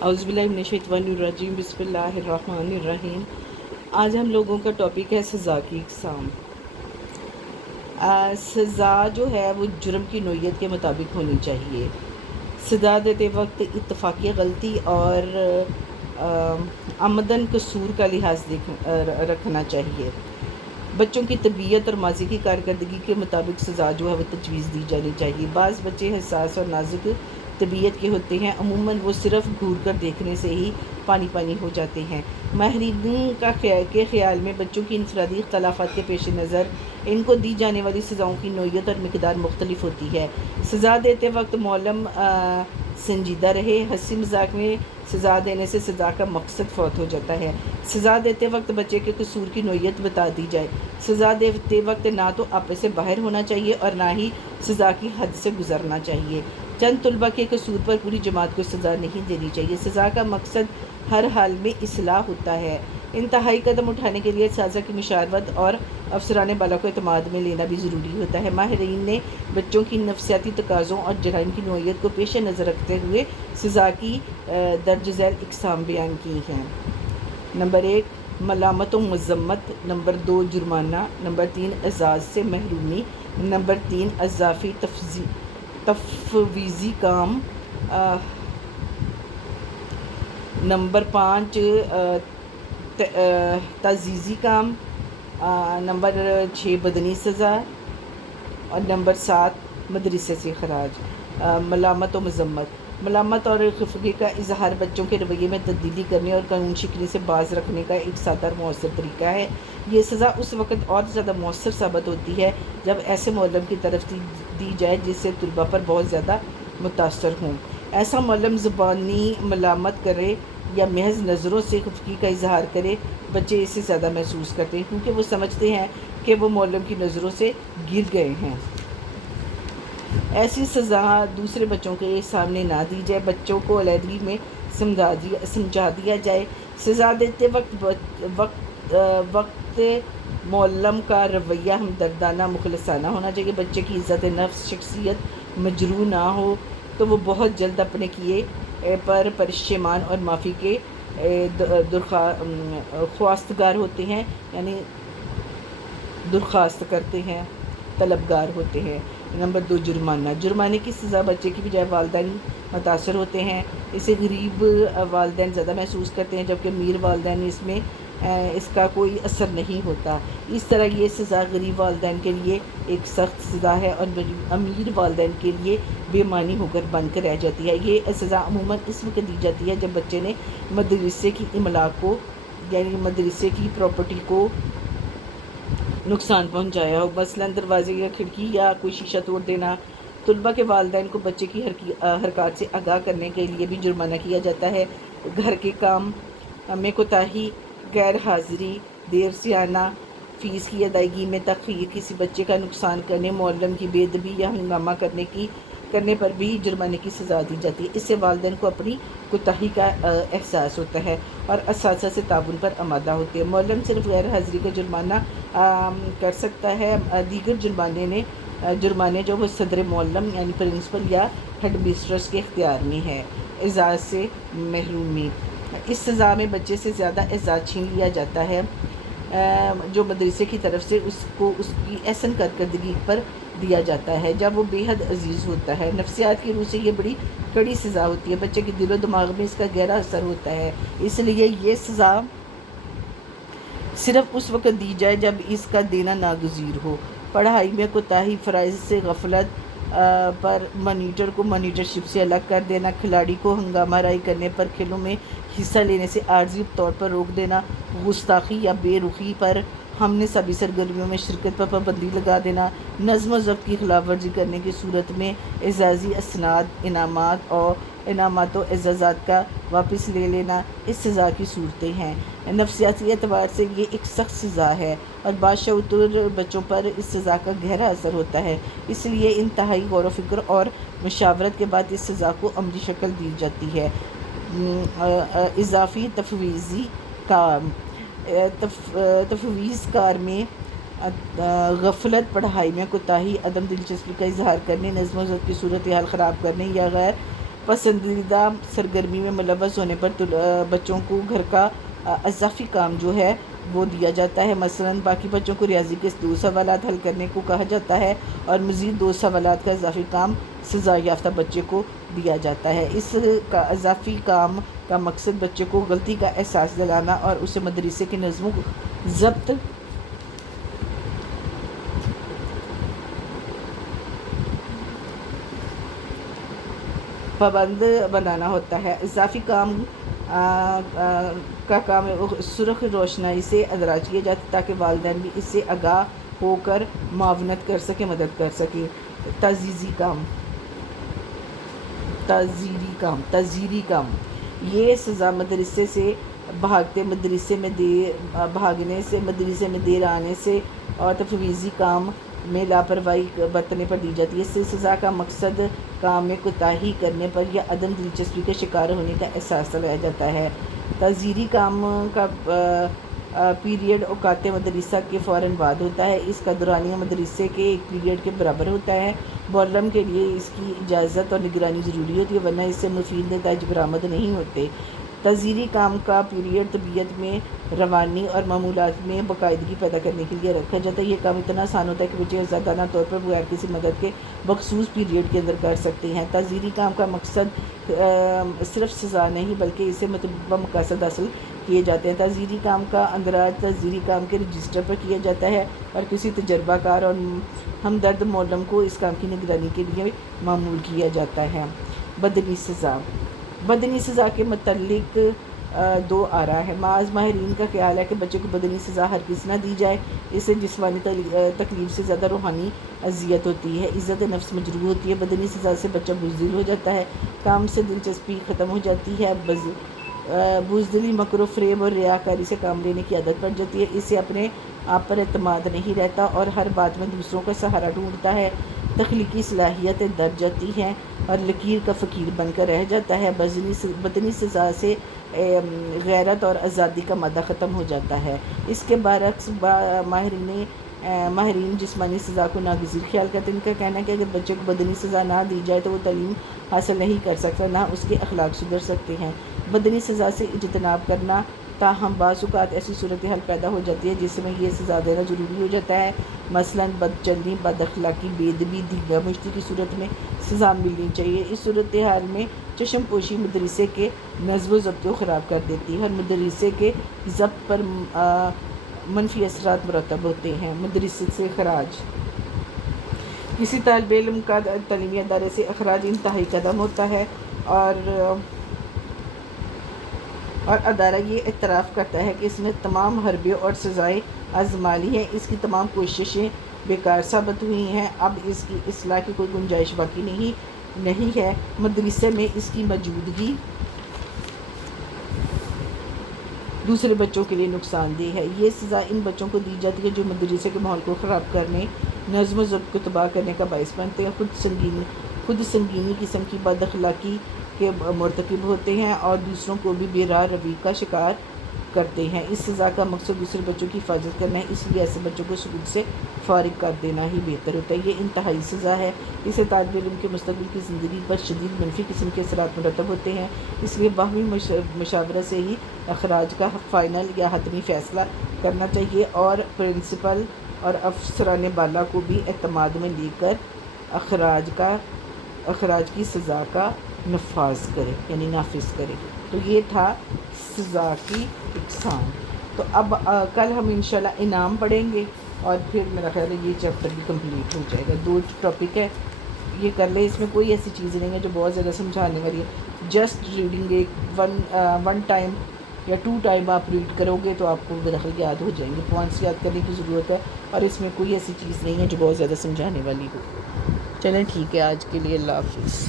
اعوذ باللہ من الشیطان الرجیم، بسم اللہ الرحمن الرحیم۔ آج ہم لوگوں کا ٹاپک ہے سزا کی اقسام۔ سزا جو ہے وہ جرم کی نوعیت کے مطابق ہونی چاہیے۔ سزا دیتے وقت اتفاقی غلطی اور عمدن قصور کا لحاظ رکھنا چاہیے۔ بچوں کی طبیعت اور ماضی کی کارکردگی کے مطابق سزا جو ہے وہ تجویز دی جانی چاہیے۔ بعض بچے حساس اور نازک طبیعت کے ہوتے ہیں، عموماً وہ صرف گھور کر دیکھنے سے ہی پانی پانی ہو جاتے ہیں۔ ماہرین کے خیال میں بچوں کی انفرادی اختلافات کے پیش نظر ان کو دی جانے والی سزاؤں کی نوعیت اور مقدار مختلف ہوتی ہے۔ سزا دیتے وقت معلم سنجیدہ رہے۔ ہنسی مذاق میں سزا دینے سے سزا کا مقصد فوت ہو جاتا ہے۔ سزا دیتے وقت بچے کے قصور کی نوعیت بتا دی جائے۔ سزا دیتے وقت نہ تو آپے سے باہر ہونا چاہیے اور نہ ہی سزا کی حد سے گزرنا چاہیے۔ چند طلباء کے قصور پر پوری جماعت کو سزا نہیں دینی چاہیے۔ سزا کا مقصد ہر حال میں اصلاح ہوتا ہے۔ انتہائی قدم اٹھانے کے لیے اساتذہ کی مشاورت اور افسران بالا کو اعتماد میں لینا بھی ضروری ہوتا ہے۔ ماہرین نے بچوں کی نفسیاتی تقاضوں اور جرائم کی نوعیت کو پیش نظر رکھتے ہوئے سزا کی درج ذیل اقسام بیان کی ہیں۔ نمبر 1 ملامت و مذمت، نمبر 2 جرمانہ، نمبر 3 اعزاز سے محرومی، نمبر 3 اضافی تفویضی کام، نمبر 5 تعزیزی کام، نمبر 6 بدنی سزا اور نمبر 7 مدرسے سے خراج۔ ملامت و مذمت، ملامت اور خفگی کا اظہار بچوں کے رویے میں تبدیلی کرنے اور قانون شکنی سے باز رکھنے کا ایک سادہ اور مؤثر طریقہ ہے۔ یہ سزا اس وقت اور زیادہ مؤثر ثابت ہوتی ہے جب ایسے معلم کی طرف دی جائے جس سے طلباء پر بہت زیادہ متاثر ہوں۔ ایسا معلم زبانی ملامت کرے یا محض نظروں سے خفگی کا اظہار کرے، بچے اسے زیادہ محسوس کرتے ہیں کیونکہ وہ سمجھتے ہیں کہ وہ معلم کی نظروں سے گر گئے ہیں۔ ایسی سزا دوسرے بچوں کے سامنے نہ دی جائے، بچوں کو علیحدگی میں سمجھا دیا جائے۔ سزا دیتے وقت معلم کا رویہ ہمدردانہ مخلصانہ ہونا چاہیے۔ بچے کی عزت نفس شخصیت مجروح نہ ہو تو وہ بہت جلد اپنے کیے پر پشیمان اور معافی کے خواستگار ہوتے ہیں، یعنی درخواست کرتے ہیں، طلبگار ہوتے ہیں۔ نمبر 2 جرمانہ، جرمانے کی سزا بچے کی بجائے والدین متاثر ہوتے ہیں۔ اسے غریب والدین زیادہ محسوس کرتے ہیں جبکہ امیر والدین اس کا کوئی اثر نہیں ہوتا۔ اس طرح یہ سزا غریب والدین کے لیے ایک سخت سزا ہے اور امیر والدین کے لیے بے معنی ہو کر بن کر رہ جاتی ہے۔ یہ سزا عموماً اس وقت دی جاتی ہے جب بچے نے مدرسے کی املاک کو، یعنی مدرسے کی پراپرٹی کو نقصان پہنچایا ہو، مثلاً دروازے یا کھڑکی یا کوئی شیشہ توڑ دینا۔ طلباء کے والدین کو بچے کی حرکات سے آگاہ کرنے کے لیے بھی جرمانہ کیا جاتا ہے۔ گھر کے کام میں کوتاہی، غیر حاضری، دیر سے آنا، فیس کی ادائیگی میں تاخیر، کسی بچے کا نقصان کرنے، معلم کی بے ادبی یا ہنگامہ کرنے پر بھی جرمانے کی سزا دی جاتی ہے۔ اس سے والدین کو اپنی کوتاہی کا احساس ہوتا ہے اور اساتذہ سے تعاون پر آمادہ ہوتے ہیں۔ معلم صرف غیر حاضری کا جرمانہ کر سکتا ہے۔ دیگر جرمانے جو وہ صدر معلم یعنی پرنسپل یا ہیڈ مسٹرس کے اختیار میں ہے۔ اعزاز سے محرومی، اس سزا میں بچے سے زیادہ اعزاز چھین لیا جاتا ہے جو مدرسے کی طرف سے اس کو اس کی احسن کارکردگی پر دیا جاتا ہے جب وہ بے حد عزیز ہوتا ہے۔ نفسیات کی روح سے یہ بڑی کڑی سزا ہوتی ہے، بچے کے دل و دماغ میں اس کا گہرا اثر ہوتا ہے، اس لیے یہ سزا صرف اس وقت دی جائے جب اس کا دینا ناگزیر ہو۔ پڑھائی میں کوتاہی، فرائض سے غفلت پر مانیٹر کو مانیٹر شپ سے الگ کر دینا، کھلاڑی کو ہنگامہ آرائی کرنے پر کھیلوں میں حصہ لینے سے عارضی طور پر روک دینا، گستاخی یا بے رخی پر ہم نصابی سرگرمیوں میں شرکت پر پابندی لگا دینا، نظم و ضبط کی خلاف ورزی کرنے کی صورت میں اعزازی اسناد، انعامات و اعزازات کا واپس لے لینا، اس سزا کی صورتیں ہیں۔ نفسیاتی اعتبار سے یہ ایک سخت سزا ہے اور باشعور بچوں پر اس سزا کا گہرا اثر ہوتا ہے، اس لیے انتہائی غور و فکر اور مشاورت کے بعد اس سزا کو عملی شکل دی جاتی ہے۔ اضافی تفویضی کام، تفویض کار میں غفلت، پڑھائی میں کوتاہی، عدم دلچسپی کا اظہار کرنے، نظم و ضبط کی صورتحال خراب کرنے یا غیر پسندیدہ سرگرمی میں ملوث ہونے پر بچوں کو گھر کا اضافی کام جو ہے وہ دیا جاتا ہے. مثلاً باقی بچوں کو ریاضی کے 2 سوالات حل کرنے کو کہا جاتا ہے اور مزید 2 سوالات کا اضافی کام سزا یافتہ بچے کو دیا جاتا ہے. اس کا اضافی کام کا مقصد بچے کو غلطی کا احساس دلانا اور اسے مدرسے کے نظم و ضبط پابند بنانا ہوتا ہے. اضافی کام کا کام سرخ روشنائی سے ادراج کیا جاتا ہے تاکہ والدین بھی اس سے آگاہ ہو کر معاونت کر سکیں، مدد کر سکیں. تعزیری کام یہ سزا مدرسے سے بھاگنے سے، مدرسے میں دیر آنے سے اور تفویضی کام میں لاپرواہی برتنے پر دی جاتی ہے. اس سزا کا مقصد کام میں کوتاہی کرنے پر یا عدم دلچسپی کا شکار ہونے کا احساس دلایا جاتا ہے. تعزیری کام کا پیریڈ اوقات مدرسہ کے فوراً بعد ہوتا ہے. اس کا دورانیہ مدرسے کے ایک پیریڈ کے برابر ہوتا ہے. معلم کے لیے اس کی اجازت اور نگرانی ضروری ہوتی ہے ورنہ اس سے مفید نتائج برآمد نہیں ہوتے. تعزیری کام کا پیریڈ طبیعت میں روانی اور معمولات میں باقاعدگی پیدا کرنے کے لیے رکھا جاتا ہے. یہ کام اتنا آسان ہوتا ہے کہ بچے آزادانہ طور پر بغیر کسی مدد کے مخصوص پیریڈ کے اندر کر سکتے ہیں. تعزیری کام کا مقصد صرف سزا نہیں بلکہ اسے مطلوبہ مقاصد حاصل کیے جاتے ہیں. تعزیری کام کا اندراج تعزیری کام کے رجسٹر پر کیا جاتا ہے اور کسی تجربہ کار اور ہمدرد معلم کو اس کام کی نگرانی کے لیے معمول کیا جاتا ہے. بدنی سزا کے متعلق 2 آراء ہیں. بعض ماہرین کا خیال ہے کہ بچے کو بدنی سزا ہرگز نہ دی جائے. اس سے جسمانی تکلیف سے زیادہ روحانی اذیت ہوتی ہے، عزت نفس مجروح ہوتی ہے. بدنی سزا سے بچہ بزدل ہو جاتا ہے، کام سے دلچسپی ختم ہو جاتی ہے، بزدلی، مکر و فریب اور ریاکاری سے کام لینے کی عادت پڑ جاتی ہے. اس سے اپنے آپ پر اعتماد نہیں رہتا اور ہر بات میں دوسروں کا سہارا ڈھونڈتا ہے. تخلیقی صلاحیتیں دب جاتی ہیں اور لکیر کا فقیر بن کر رہ جاتا ہے. بدنی سزا سے غیرت اور آزادی کا مادہ ختم ہو جاتا ہے. اس کے برعکس ماہرین جسمانی سزا کو ناگزیر خیال کرتے ہیں. ان کا کہنا ہے کہ اگر بچے کو بدنی سزا نہ دی جائے تو وہ تعلیم حاصل نہیں کر سکتا، نہ اس کے اخلاق سدھر سکتے ہیں. بدنی سزا سے اجتناب کرنا، تاہم بعض اوقات ایسی صورتحال پیدا ہو جاتی ہے جس میں یہ سزا دینا ضروری ہو جاتا ہے. مثلاً بدچلنی، بد اخلاقی، بے ادبی، دھیگا مشتی کی صورت میں سزا ملنی چاہیے. اس صورتحال میں چشم پوشی مدرسے کے نظم و ضبط کو خراب کر دیتی ہے اور مدرسے کے ضبط پر منفی اثرات مرتب ہوتے ہیں. مدرسے سے اخراج. کسی طالب علم کا تعلیمی ادارے سے اخراج انتہائی قدم ہوتا ہے اور ادارہ یہ اعتراف کرتا ہے کہ اس نے تمام حربے اور سزائیں آزما لی ہیں، اس کی تمام کوششیں بیکار ثابت ہوئی ہیں، اب اس کی اصلاح کی کوئی گنجائش باقی نہیں ہے. مدرسے میں اس کی موجودگی دوسرے بچوں کے لیے نقصان دہ ہے. یہ سزا ان بچوں کو دی جاتی ہے جو مدرسے کے ماحول کو خراب کرنے، نظم و ضبط کو تباہ کرنے کا باعث بنتے ہیں، خود سنگینی قسم کی بد اخلاقی کے مرتکب ہوتے ہیں اور دوسروں کو بھی بے راہ روی کا شکار کرتے ہیں. اس سزا کا مقصد دوسرے بچوں کی حفاظت کرنا ہے، اس لیے ایسے بچوں کو سکول سے فارغ کر دینا ہی بہتر ہوتا ہے. یہ انتہائی سزا ہے، اسے طالب علم کے مستقبل کی زندگی پر شدید منفی قسم کے اثرات مرتب ہوتے ہیں. اس لیے باہمی مشاورت سے ہی اخراج کا فائنل یا حتمی فیصلہ کرنا چاہیے اور پرنسپل اور افسران بالا کو بھی اعتماد میں لے کر اخراج کی سزا کا نفاذ کرے. تو یہ تھا سزا کی اقسام. تو اب کل ہم انشاءاللہ انعام پڑھیں گے اور پھر میرا خیال ہے یہ چیپٹر بھی کمپلیٹ ہو جائے گا. 2 ٹاپک ہے، یہ کر لیں. اس میں کوئی ایسی چیز نہیں ہے جو بہت زیادہ سمجھانے والی ہے. جسٹ ریڈنگ ایک 1 ٹائم یا 2 ٹائم آپ ریڈ کرو گے تو آپ کو بالخل یاد ہو جائیں گے. پوائنٹس یاد کرنے کی ضرورت ہے اور اس میں کوئی ایسی چیز نہیں ہے جو بہت زیادہ سمجھانے والی ہو. چلیں ٹھیک ہے، آج کے لیے اللہ حافظ.